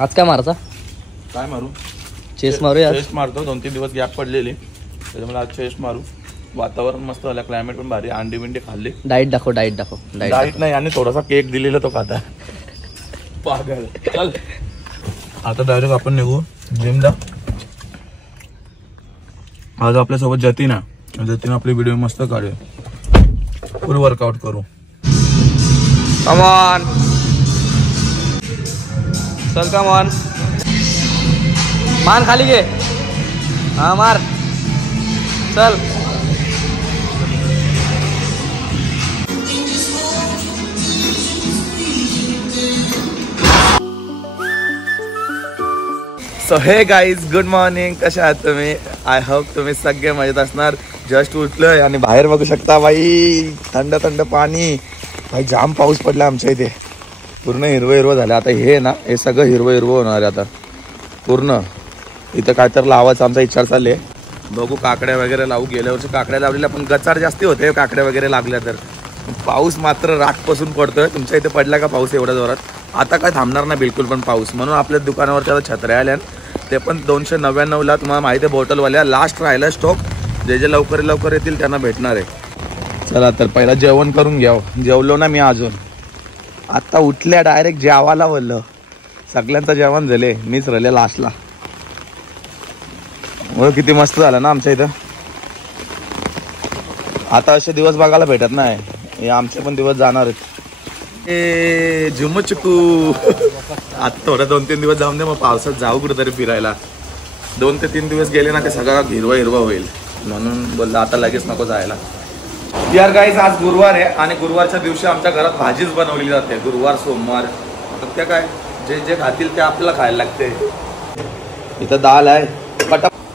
आज काय मारायचा? काय मारू? चेस्ट मारूया. चेस्ट मारतो, 2-3 दिवस गॅप पडलेली त्याच्यामुळे आज चेस्ट मारू. वातावरण मस्त झालं, क्लायमेट पण भारी, अंडी बिंडी खाल्ली. डाईट दाखव, डाईट दाखव. डाईट नाही, आणि थोडासा केक दिलेला तो खाता पागल. चल आता डायरेक्ट आपण निघू जिमला. आज आपल्यासोबत जतीन आपली व्हिडिओ मस्त काढूया, फुल वर्कआउट करू. कम ऑन, चल कम ऑन. मान खाली घे. हा मार, चल. सो हे गाईज, गुड मॉर्निंग. कशा आहात तुम्ही? आय होप तुम्ही सगळे मजेत असणार. जस्ट उठलोय आणि बाहेर बघू शकता बाई, थंड थंड पाणी. भाई जाम पाऊस पडला आमच्या इथे, पूर्ण हिरवं हिरवं झालं. आता हे ना, हे सगळं हिरवं हिरवं होणार आहे आता पूर्ण. इथं काय तर लावायचं आमचा विचार चालले. बघू काकड्या वगैरे लावू. गेल्या वर्षी काकड्या लावलेल्या पण गचार जास्ती होते काकड्या वगैरे लागल्या तर. पाऊस मात्र रातपासून पडतोय. तुमच्या इथे पडला का पाऊस एवढ्या जोरात? आता काय थांबणार नाही बिलकुल पण पाऊस. म्हणून आपल्या दुकानावरच्या छत्र्या आल्या, ते पण 299ला. तुम्हाला माहिती आहे बॉटलवाल्या लास्ट राहिला स्टॉक. जे जे लवकर येतील त्यांना भेटणार आहे. चला तर पहिला जेवण करून घ्या. जेवलो ना मी अजून. आता उठल्या डायरेक्ट जेवायला बोललं. सगळ्यांचं जेवण झाले, मीच राहिले लास्टला. किती मस्त झालं ना आमच्या इथं. आता असे दिवस बघायला भेटत नाही. हे आमचे पण दिवस जाणार आहेत. ए झुमचुकू. आता थोडं 2-3 दिवस जाऊन दे, मग पावसात जाऊ कुठेतरी फिरायला. 2 ते 3 दिवस गेले ना ते सगळं हिरवा हिरवा होईल, म्हणून बोललं आता लगेच नको जायला. यार गाईज, आज गुरुवार आहे आणि गुरुवारच्या दिवशी आमच्या घरात भाजीच बनवली जाते. गुरुवार सोमवार त्या काय जे जे खातील ते आपल्याला खायला लागते. इथं दाल आहे,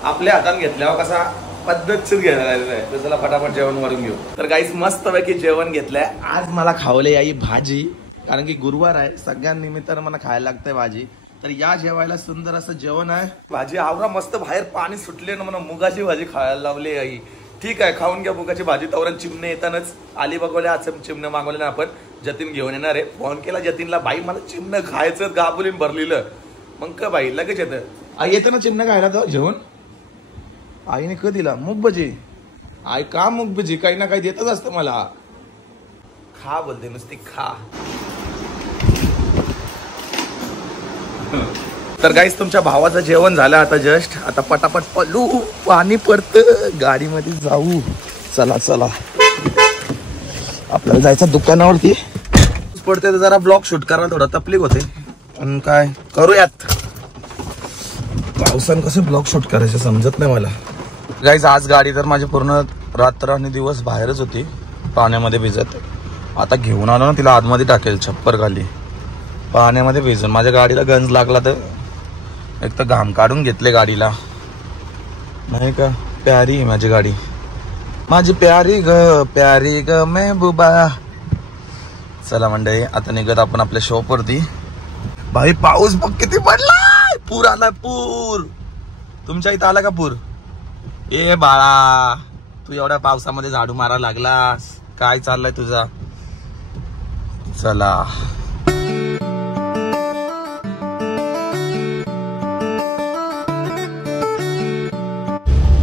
आपल्या हातात घेतल्यावर कसा पद्धतशीर घ्यायला आहे. तर चला फटाफट जेवण वाढून घेऊ. तर गाईज मस्त पैकी जेवण घेतलंय. आज मला खावले आई भाजी, कारण की गुरुवार आहे, सगळ्यांनिमित्तानं मला खायला लागतंय भाजी. तर या जेवायला सुंदर असं जेवण आहे. भाजी आवरा मस्त. बाहेर पाणी सुटले ना, म्हणून मुगाची भाजी खायला लावली आई. ठीक आहे, खाऊन घ्या मुगाची भाजी. तवरण चिमणे येतानाच आली बघवल्या. आज चिमणे मागवले ना आपण, जतीन घेऊन येणार आहे. फोन केला जतीनला, बाई मला चिमणं खायचं, गाबुलीन भरलेलं. मग का बाई लगेच येतं. आई येतं ना चिमणं खायला तर जेवण. आईने क दिला मूग भजी. आई का मूग भजी? काही ना काही देतच असतं मला. खा बोलते नुसती खा. तर गाईस तुमच्या भावाचं जेवण झालं आता जस्ट. आता पटापट पलू, पाणी पडतं, गाडीमध्ये जाऊ. चला चला, आपल्याला जायचं दुकानावरती. पडते तर जरा ब्लॉग शूट करायला थोडा तकलीफ होते, पण काय करूयात. पावसानं कसं ब्लॉग शूट करायचं समजत नाही मला. गाईज आज गाडी तर माझी पूर्ण रात्र आणि दिवस बाहेरच होती पाण्यामध्ये भिजत. आता घेऊन आलो ना तिला, आतमध्ये टाकेल छप्पर खाली, पाण्यामध्ये भिजून. माझ्या गाडीला गंज लागला तर एक तर घाम काढून घेतले गाडीला, नाही का. प्यारी माझी गाडी, माझी प्यारी ग मेहबूबा. चला मंडळी, आता निघत आपण आपल्या शॉपवरती. भाई पाऊस बघ किती पडला. पूर आला, पूर. तुमच्या इथं आला का पूर? ए बाळा, तू एवढ्या पावसामध्ये झाडू मारायला लागलास, काय चाललंय तुझा? चला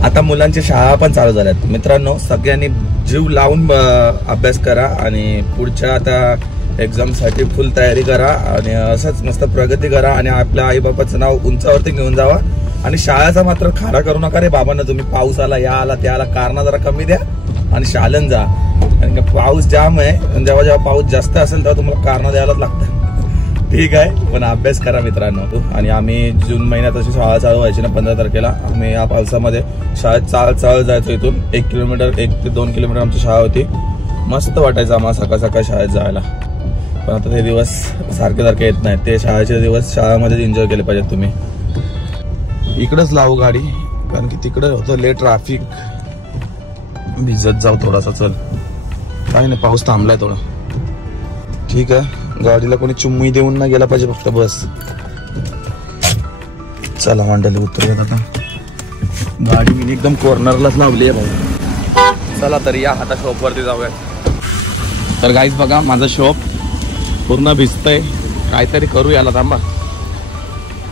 आता मुलांची शाळा पण चालू झाल्यात मित्रांनो. सगळ्यांनी जीव लावून अभ्यास करा आणि पुढच्या आता एक्झाम साठी फुल तयारी करा आणि असंच मस्त प्रगती करा आणि आपल्या आई बाबाचं नाव उंचावरती घेऊन जावा. आणि शाळेचा मात्र खाडा करू नका रे बाबांना. तुम्ही पाऊस आला, या आला, त्या आला, कारण जरा कमी द्या आणि शाळेत जा. कारण पाऊस जाम आहे, जेव्हा जेव्हा पाऊस जास्त असेल तेव्हा तुम्हाला कारण द्यायलाच लागतं. ठीक आहे, पण अभ्यास करा मित्रांनो. आणि आम्ही जून महिन्यात अशी शाळा चालू व्हायची ना 15 तारखेला, आम्ही या पावसामध्ये शाळेत चाल जायचो. इथून 1 किलोमीटर 1 ते 2 किलोमीटर आमची शाळा होती. मस्त वाटायचं आम्हाला सकाळ सकाळ शाळेत जायला. पण आता ते दिवस सारखे येत नाहीत. ते शाळेचे दिवस शाळेमध्येच एन्जॉय केले पाहिजेत तुम्ही. इकडंच लावू गाडी, कारण की तिकडं होतं लेट ट्रॅफिक. भिजत जाऊ थोडासा. चल, काही नाही, पाऊस थांबलाय थोडा. ठीक आहे, गाडीला कोणी चुम्मी देऊन नाही गेला पाहिजे फक्त, बस. चला मंडळी, उतरूयात आता. गाडी मी एकदम कॉर्नरलाच लावली आहे भाऊ. चला तर या आता शॉपवरती जाऊया. तर गाईज बघा, माझं शॉप पूर्ण भिजतंय. काहीतरी करू याला, थांबा.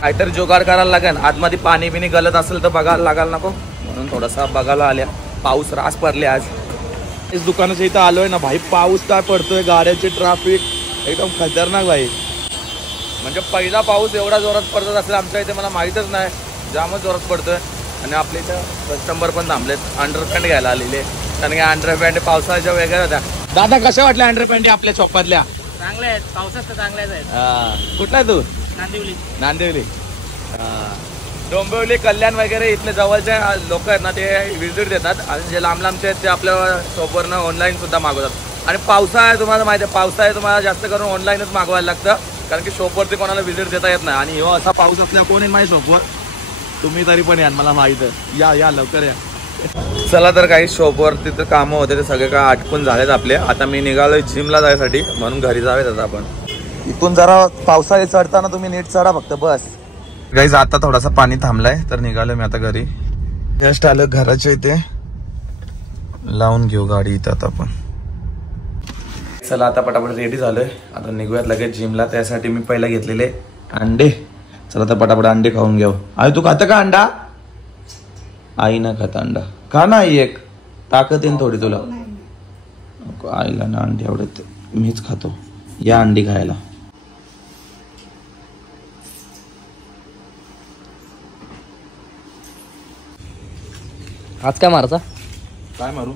काहीतरी जुगाड करायला लागेल. आतमध्ये पाणी बिनी गलत असेल तर बघायला लागाल नको, म्हणून थोडासा बघायला आल्या. पाऊस रास पडले आज. इस दुकानाच्या इथं आलोय ना भाई, पाऊस काय पडतोय, गाड्याची ट्रॅफिक एकदम खतरनाक भाई. म्हणजे पहिला पाऊस एवढा जोरात पडत असेल आमच्या इथे मला माहीतच नाही, जामच जोरात पडतोय. आणि आपल्या इथं कस्टमर पण थांबलेत अंडरपॅन्ट घ्यायला आलेले, कारण की अंडरपॅन्ट पावसाळ्याच्या वेगळ्या होत्या. दादा कशा वाटल्या अंडरपॅन्ट आपल्या शॉपातल्या? चांगले आहेत, पावसात तर चांगल्याच आहेत. कुठला आहे तू? नांदिवली. नांदिवली. डोंबिवली कल्याण वगैरे इथले जवळचे लोक आहेत ना, ते व्हिजिट देतात. आणि जे लांब लांबचे आहेत ते आपल्या शॉपवरनं ऑनलाईन सुद्धा मागवतात. आणि पावसाळा आहे तुम्हाला माहिती आहे, पावसाळ्यात तुम्हाला जास्त करून ऑनलाईनच मागवायला लागतं, कारण की शॉपवरती कोणाला व्हिजिट देता येत नाही. आणि हो असा पाऊस असल्या कोण येईल माझ्या शॉपवर? तुम्ही तरी पण या, मला माहित आहे. या लवकर या. चला तर काही शॉपवर तिथं कामं होते ते सगळे काय आटपून झालेत आपले. आता मी निघालोय जिमला जायसाठी, म्हणून घरी जावेत आता आपण. इथून जरा पावसाळी चढताना तुम्ही नीट चढा फक्त बस. गाईज आता थोडासा पाणी थांबलाय तर निघालोय मी आता घरी. जस्ट आलं घराच्या इथे, लावून घेऊ गाडी इथं आता आपण. चला आता पटापट रेडी झालोय, आता निघूयात लगेच जिमला. त्यासाठी मी पहिला घेतलेले अंडे. चला आता पटापट अंडे खाऊन घेऊ. आई तू खाता का अंडा? आई ना खाता अंडा, खा ना आई, एक ताकद येईन थोडी तुला. आईला ना अंडे आवडत, मीच खातो. या अंडी खायला. आज काय मारायचा? काय मारू?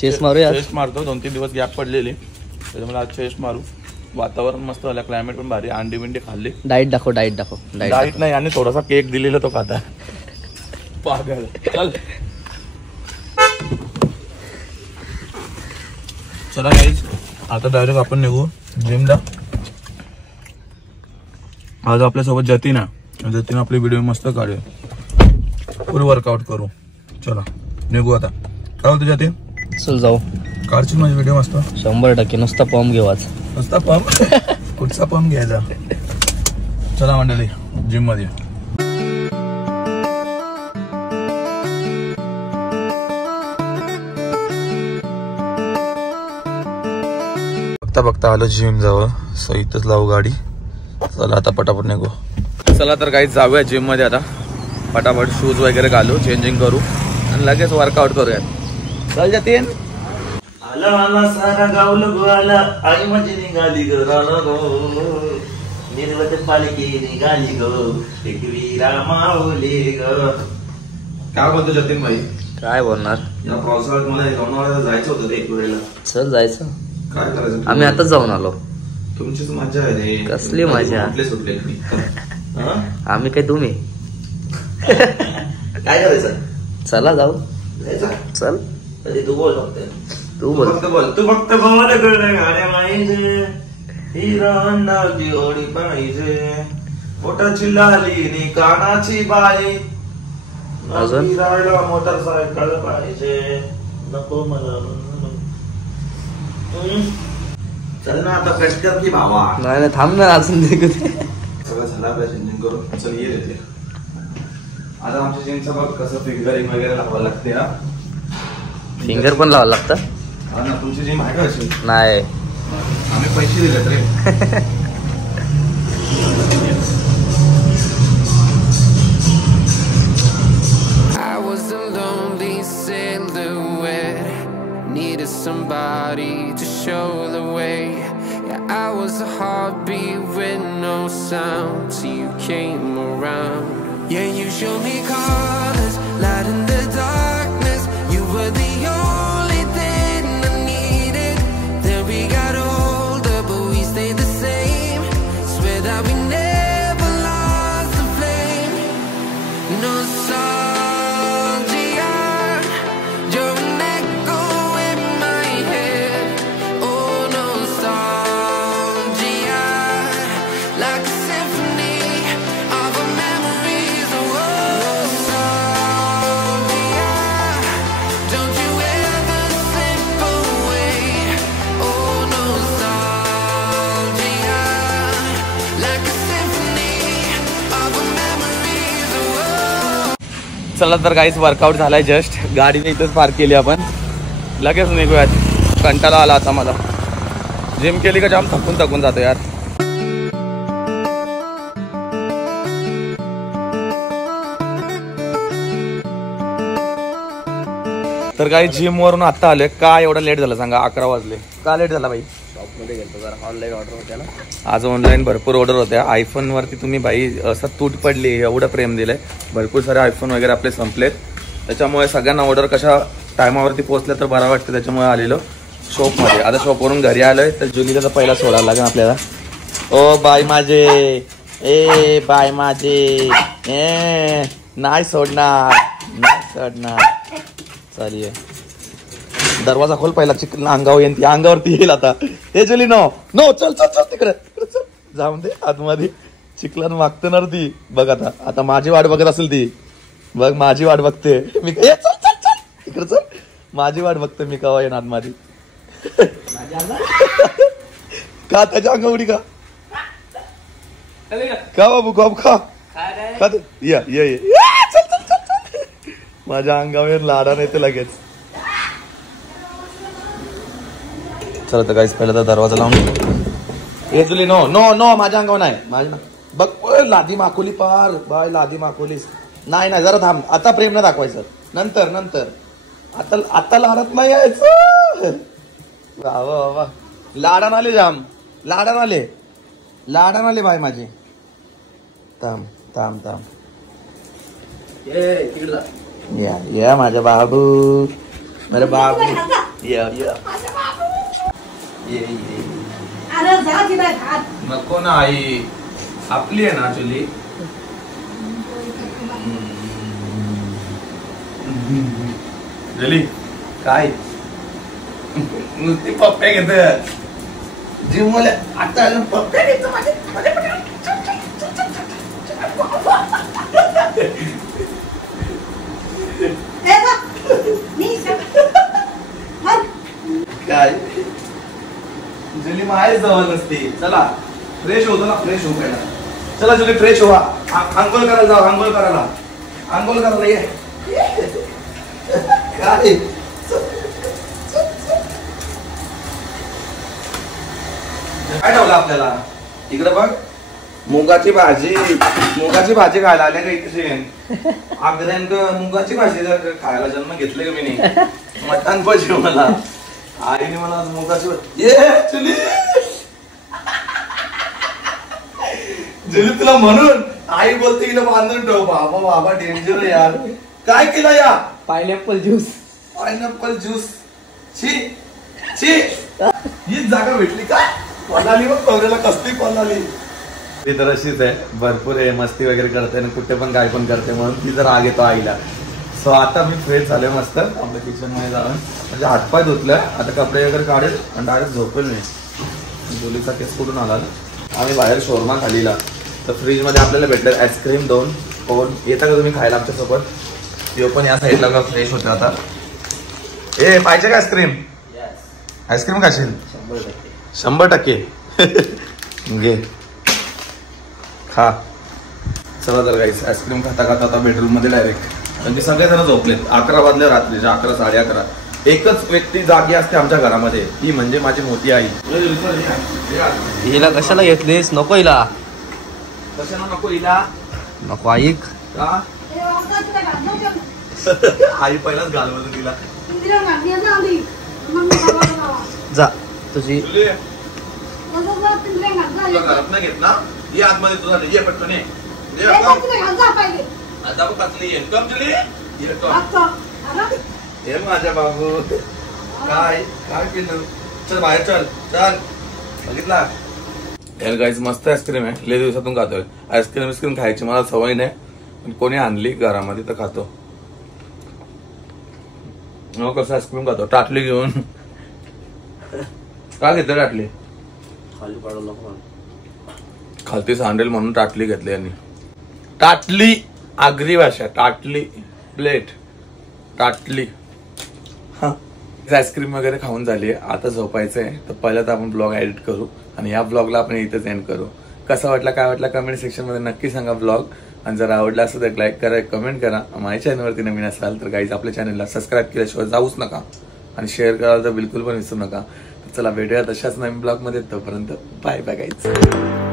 चेस मारूया. चेस्ट मारतो, 2-3 दिवस गॅप पडलेली त्याच्यामुळे आज चेस्ट मारू. वातावरण मस्त झालं, क्लायमेट पण भारी. अंडी बिंडी खाल्ली. डाईट दाखव. डाईट नाही, आणि थोडासा केक दिलेला तो खाता. पागल. चल चला गाईज, आता डायरेक्ट आपण निघू जिमला. आज आपल्यासोबत जतीन आपली व्हिडिओ मस्त काढू, फुल वर्कआउट करू. चला निघू आता. काय होतं जतीन? चल जाऊ. काढची माझी व्हिडिओ मस्त. 100% नुसता पॉम घेऊ आज. नुसता पंप? कुठचा पंप घ्यायचा? चला मंडळी जिम मध्ये. बघता आलो जिम जवळ, सो इथंच लावू गाडी. चला आता पटापट निघू. चला तर काही जाऊया जिम मध्ये आता. पटापट शूज वगैरे घालू, चेंजिंग करू आणि लगेच वर्कआउट करूया. चल जतीन. आला आला सारा गाव लगू आला, आई माझी निघाली ग गो, निर्वत पालखी निघाली गो, टिकवीरा माऊली ग. काय बोलतो जतीन भाई? काय बोलणार? या पावसाळ्यात मला लोणावळ्याला जायचं होतं एक वेळेला. चल जायचं. काय करायचं? आम्ही आताच जाऊन आलो. तुमचीच मजा आहे रे. कसली मजा? सुटले आम्ही काय तुम्ही? काय करायचं? चला जाऊ. चल तू बोल फक्त. तू फक्त बोल. तू फक्त बोल. गाड्या पाहिजे, हिरा अंडाची ओढी पाहिजे, मोठाची लाली नि कानाची बाई, अजून फिरायला मोटरसायकल पाहिजे. नको मला. चल ना आता कट कर की भावा. नाही थांब ना अजून. सगळं झाला आपल्या चेंजिंग करून. चल ये देते. आता आमच्या जिमचं बघ कसं फिंगरिंग वगैरे लावावं लागते. हा फिंगर पण लावावं लागतं. हा ना, तुमची जिम आहे का अशी? नाही, आम्ही पैसे दिलेत रे. Needed somebody to show the way. Yeah, I was a heartbeat with no sound till you came around. Yeah, you showed me colors, light in the darkness. You were the only thing I needed. Then we got older, but we stayed the same. Swear that we never lost the flame. Nostalgia. चला तर काहीच workout झालाय. Just गाडीने इथंच park केली आपण. लगेच निघूयात. कंटाळा आला आता मला. जिम केली का जाम थकून जातो यार. तर काही जिम वरून आता आले. का एवढा लेट झाला सांगा? 11 वाजले. का लेट झाला बाई? शॉपमध्ये गेलो जरा, ऑनलाईन ऑर्डर होत्या ना. आज ऑनलाईन भरपूर ऑर्डर होत्या. आयफोन वरती तुम्ही बाई असं तूट पडली, एवढं प्रेम दिलंय. भरपूर सारे आयफोन वगैरे आपले संपलेत, त्याच्यामुळे सगळ्यांना ऑर्डर कशा टायमावरती पोहोचल्या तर बरं वाटतं, त्याच्यामुळे आलेलो शॉपमध्ये. आता शॉपवरून घरी आलोय तर जुलीला तर पहिला सोडायला लागेल आपल्याला. ओ बाय माझे, ए बाय माझे, नाही सोडणार, नाही सोडणार. चालेल, दरवाजा खोल पहिला. चिकन अंगावर येईल, अंगावरती येईल आता. हे जुली नो नो, चल चल चल तिकडे चल, जाऊन दे आतमध्ये. चिकलन मागते ना ती. बघ आता माझी वाट बघत असेल ती. बघ माझी वाट बघते मी. चल चल चल तिकडे चल, माझी वाट बघते मी कवा येणार मध्ये. का त्याच्या अंगावडी का बाबू गप खा या ये. चल चल चल चल, माझ्या अंगावर लाडा नाही ते लगेच. चला तर काहीच पहिला तर दरवाजा लावून. ए जुली नो नो नो, माझ्या अंगावर नाही. माझ्या बघ लादी माखोली पार बाय, लादी माखोलीस. नाही नाही जरा थांब, आता प्रेम न दाखवायचं, नंतर नंतर. आता लाडत नाही यायचं. वा वा वा, लाडान आले जाम, लाडान आले, लाडान आले बाय माझे. थांब थांब थांब, या या माझा बाबू, मेरे बाबू, या या ये ये. नको ना आई, आपली आहे ना चुली. जुली काय नुसती पप्प्या घेत जीव मला. आता अजून पप्प्या घेत काय. जुली माय जवळ नसते. चला फ्रेश होतो ना, फ्रेश हो पहिला. चला जुली फ्रेश व्हा, आंघोळ करायला जाऊ, आंघोळ करायला, आंघोळ करायला ये. काय काय ठेवलं आपल्याला इकडे बघ. मुगाची भाजी, मुगाची भाजी खायला आले का इथे? आग्र्यान मुगाची भाजी खायला जन्म घेतले का मी? मटण पाहिजे मला. आईने मला आज मुगाची भाजी. ये जुली, जुली तुला म्हणून आई बोलते हिला बांधून ठेव. बाबा बाबा डेंजर यार. काय केलं या? Pineapple juice, pineapple juice. ची ची, हीच जागा भेटली का? कोणाली मग कवरेला कसली कोणाली. ती तर अशीच आहे, भरपूर आहे, मस्ती वगैरे करते आणि कुठे पण काय पण करते, म्हणून ती जर राग येतो आईला. सो आता मी फ्रेश झालोय मस्त आपल्या किचन मध्ये जाऊन. म्हणजे हातपाय धुतलं, आता कपडे वगैरे काढेल आणि डायरेक्ट झोपेल मी. जोलीचा केस कुठून आला. आम्ही बाहेर शोरमा खालीला, तर फ्रीज मध्ये आपल्याला भेटलं आईस्क्रीम 2 कोण. येता का तुम्ही खायला आमच्यासोबत? तो पण या साईडला का फ्रेश होते आता. ए पाहिजे का आईस्क्रीम? आईस्क्रीम खाशील? 100% घे खा. चला तर गाईस, आईस्क्रीम खाता खाता आता बेडरूम मध्ये डायरेक्ट. म्हणजे सगळेजण झोपलेत. 11 वाजले रात्रीच्या, 11 11:30. एकच व्यक्ती जागी असते आमच्या घरामध्ये, ती म्हणजे माझी मोठी आई. हिला कशाला घेतलीस? नको हिला. कशाला नको हिला? नको ऐक का? आई पहिलाच घालवत तिला. जा तुझी. घरात नाही घेत ना, ये आतमध्ये तुझा ये पटकन ये. हे माझ्या बाबू काय काय केलं. चल बाहेर चल चल. बघितला यार गाईस, मस्त आईस्क्रीम आहे. लय दिवसातून खातोय आईस्क्रीम खायची. मला सवय नाही, पण कोणी आणली घरामध्ये तर खातो. कसं आईस्क्रीम खातो टाटली घेऊन. का घेतलं टाटली? खाली पडू नको, खालती सांडेल म्हणून टाटली घेतली यांनी. टाटली आगरी भाषा, टाटली प्लेट, टाटली. हा आईस्क्रीम वगैरे खाऊन झाली. आता झोपायचंय, तर पहिला तर आपण ब्लॉग एडिट करू आणि या ब्लॉगला आपण इथेच एंड करू. कसा वाटला काय वाटला कमेंट सेक्शन मध्ये नक्की सांगा ब्लॉग. आणि जर आवडला असेल तर लाईक करा, कमेंट करा. माझ्या चॅनलवरती नवीन असाल तर गाईज आपल्या चॅनलला सबस्क्राईब केल्याशिवाय जाऊच नका आणि शेअर करायला तर बिलकुल पण विसरू नका. तर चला भेटूया तशाच नवीन ब्लॉग मध्ये. तोपर्यंत बाय बाय गाईज.